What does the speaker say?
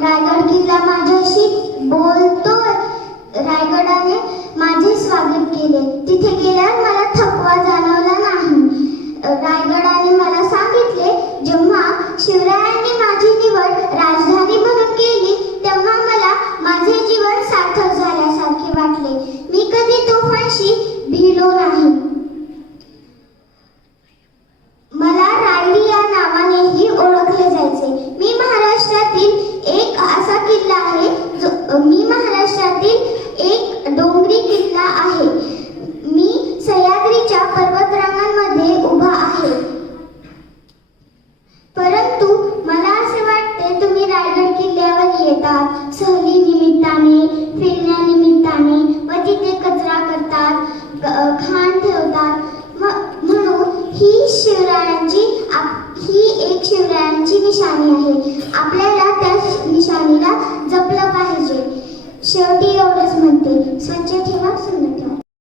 रायगड किल्ला माझ्याशी बोलतोय. रायगडाने माझे स्वागत केले. तिथे गेल्यावर मला थकवा जाणवला नाही. रायगडाने मला सांगितले, जेव्हा शिवरायांनी माझी निवड राजधानी म्हणून केली तेव्हा मला माझे जीवन सार्थक झाल्यासारखे वाटले. मी कधी तोफांशी भिडलो नाही. मला रायरी या नावानेही ओळखले जायचे. मी महाराष्ट्रातील एक डोंगरी किल्ला आहे. मी सह्याद्रीच्या पर्वतरांगांमध्ये उभा आहे. परंतु मला असे वाटते, तुम्ही रायगड किल्ल्यावर येतात सहली निमित्ताने, फिरण्यानिमित्ताने व तिथे कचरा करतात, घाण ठेवतात. म्हणून ही एक शिवरायांची निशाणी आहे. आपल्याला त्या निशाणीला जपलं पाहिजे. शेवटी एवढंच म्हणते, स्वच्छ ठेवा, सुंदर